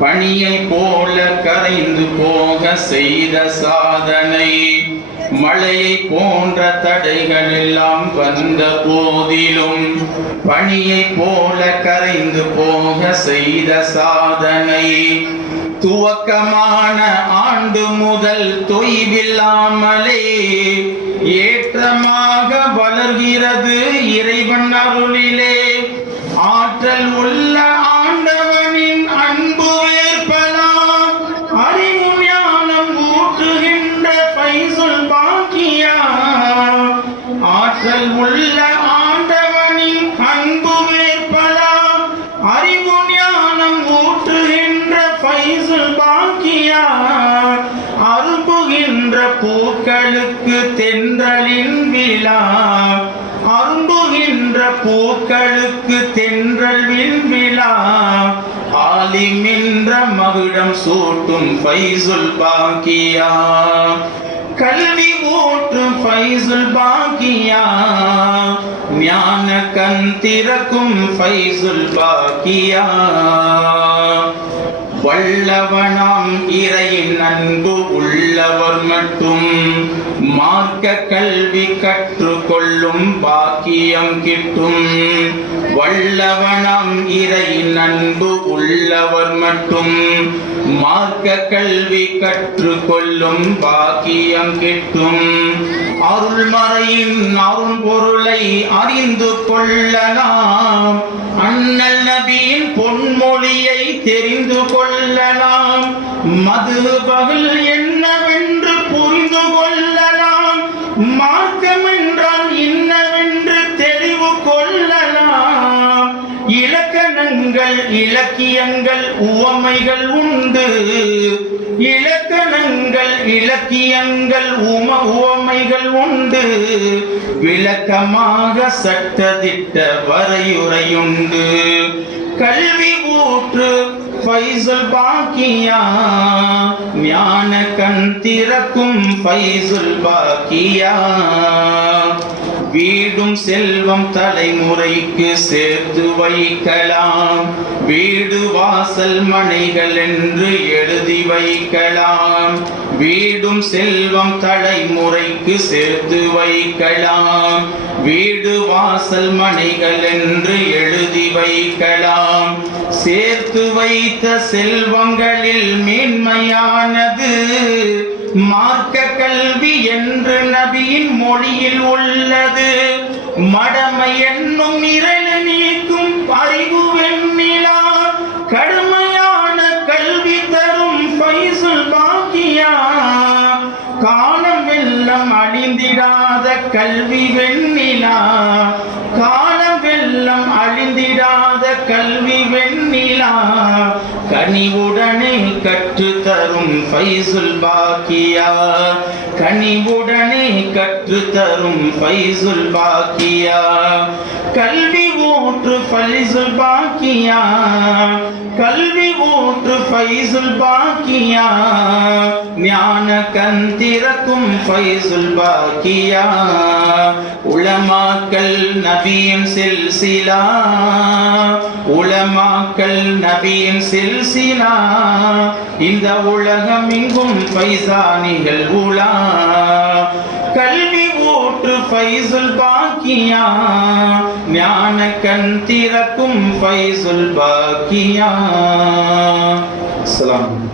பணியை போல கரைந்து போக செய்த சாதனை. மழையை போன்ற தடைகள் எல்லாம் வந்த போதிலும் பணியை போல கரைந்து போக செய்த சாதனை. துவக்கமான ஆண்டு முதல் தொய்வில்லாமலே ஏற்றமாக வளர்கிறது இறைவன் அருளே. பைசுல் பாக்கியா அரும்புகின்ற பூக்களுக்கு தென்றலின் விழா. அரும்புகின்ற பூக்களுக்கு தென்றல் விழா. ஆலிமின்ற மகுடம் சூட்டும் பைசுல் பாக்கியா கல்வி ஊற்றும் பைசுல் பாக்கியா ஞான கண் திறக்கும் பைசுல் பாக்கியா வல்லவனாம் இறையின் அன்பு உள்ளவர் மட்டும். மார்க்க கல்வி கற்றுக்கொள்ளும் பாக்கியம் கிட்டும். வல்லவனம் இறை நண்பு உள்ளவர் மட்டும். மார்க்க கல்வி கற்றுக்கொள்ளும் பாக்கியம் கிட்டும். அருள்மறையின் அருள் பொருளை அறிந்து கொள்ளலாம். அண்ணல் நபியின் பொன்மொழியை தெரிந்து கொள்ளலாம். மது பகல் என் இலக்கணங்கள் இலக்கியங்கள் உவமைகள் உண்டு. இலக்கணங்கள் இலக்கியங்கள் உம உவமைகள் உண்டு. விளக்கமாக சட்டதிட்ட வரையுறையுண்டு கல்வி ஊற்று ஃபைசுல் பாக்கியா. ஞான கண் திறக்கும் ஃபைசுல் பாக்கியா. வீடும் செல்வம் தலைமுறைக்கு சேர்த்து வைக்கலாம். வீடு வாசல் மனைகள் என்று எழுதி வைக்கலாம். வீடும் செல்வம் தலைமுறைக்கு சேர்த்து வைக்கலாம். வீடு வாசல் மனைகள் என்று எழுதி வைக்கலாம். சேர்த்து வைத்த செல்வங்களில் மேன்மையானது மார்க்க கல்வி என்று நபியின் மொழியில் உள்ளது. மடமை என்னும் இரண்டு நீக்கும் அறிவு வெண்ணிலா. கடுமையான கல்வி தரும் பைசுல் பாக்கியா. காலம் வெள்ளம் அழிந்திடாத கல்வி வெண்ணிலா. காலம் வெள்ளம் அழிந்திடாத கல்வி வெண்ணிலா. கனிவுடனே கற்று தரும் ஃபைசுல் பாக்கியா. கனிவுடனே கற்று தரும் ஃபைசுல் பாக்கியா. கல்வி ஊற்று ஃபைசுல் பாக்கியா. கல்வி ஃபைசுல் பாக்கியா ஞான கண் திறக்கும் ஃபைசுல் பாக்கியா உளமாக்கல் நபியின் சில்சிலா உளமாக்கல் நபியின் சில்சிலா இந்த உலகம் எங்கும் பைசானிகள் உலா கல்வி ஊற்று ஃபைசுல் பாக்கியா ஞான கண் திறக்கும் ஃபைசுல் பாக்கியா السلام.